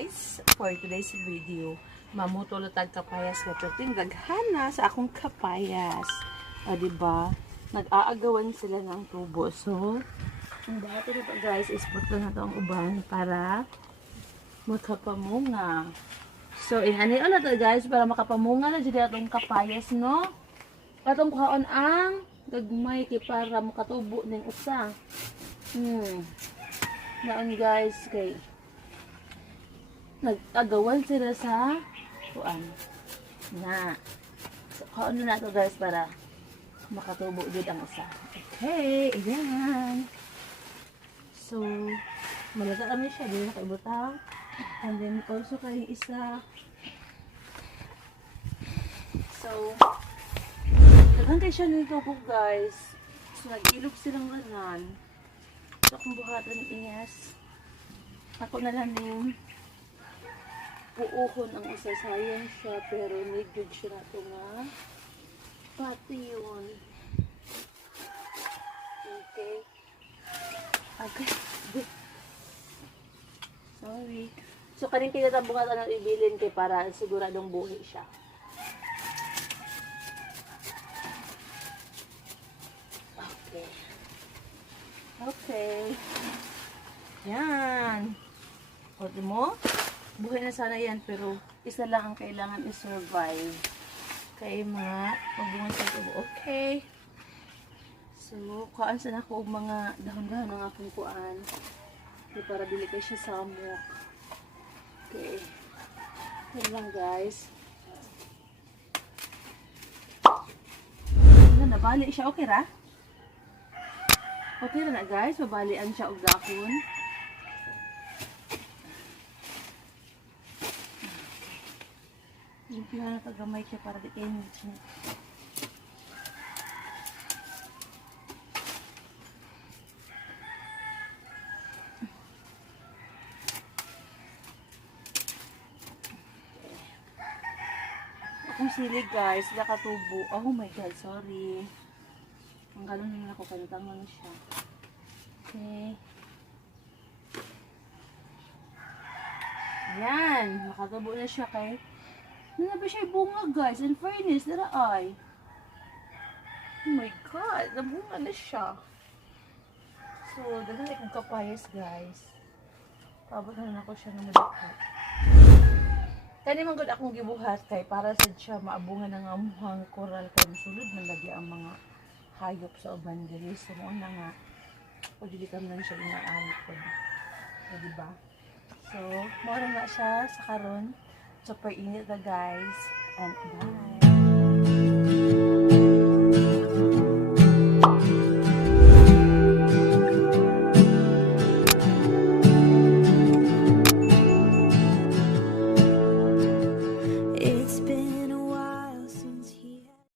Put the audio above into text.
guys, for today's video, mamutulotag kapayas ka ting gaghana sa akong kapayas. O diba? Nag-aagawan sila ng tubo. So, ang dati dito guys, ispot na ito ang uban para makapamunga. So, inani na ito guys, para makapamunga na dyan itong kapayas, no? Atong kuhaon ang gagmay kay para makatubo ng usa. Naon guys, kay nag-agawan sila sa kuan na. So, kaon na ito guys para makatubo din ang isa. Okay, ayan. So, malaga kami siya din nakaibutang. And then also kay isa. So, nagantay siya nito po guys. So, nag-ilog silang ganan. So, kung buhatan is, ako na lang yung puuhon ang isa. Sayang siya, pero medyo siya na ito nga. Pati yun. Okay. Okay. Sorry. So, kaning kinatabukan ng ibilin kay para siguradong buhi siya. Okay. Okay. Yan. O, di mo? Buhay na sana yan, pero isa lang ang kailangan i-survive. Kaya mga magbungan sa tubo. Okay. So, kuhaan sana ko mga dahon-dahon ng akong kuhaan. So, para dili kayo siya samok. Okay. Yan lang guys. Nabali siya. Okay ra? Okay ra na guys. Mabalian siya og dahon. Limpyo na kagamay siya para di kayo siya. Akong sili guys, nakatubo. Oh my god, sorry. Ang galon naman ako, kantangan siya. Okay. Yan, nakatubo na siya kay ba siya bunga guys, in fairness, nara ay. Oh my god, nabunga na siya. So, dahil akong kapayas guys. Pabahan na ako siya ng madakot. Kani man gud akong gibuhat kay para sad siya maabungan ng amuhang coral kay sulod man lagi ang mga hayop sa uban diri. So, mo na nga pwede kam lang siya inaanit ko. Diba? So, mo na siya sa karon. Super init na guys. And bye!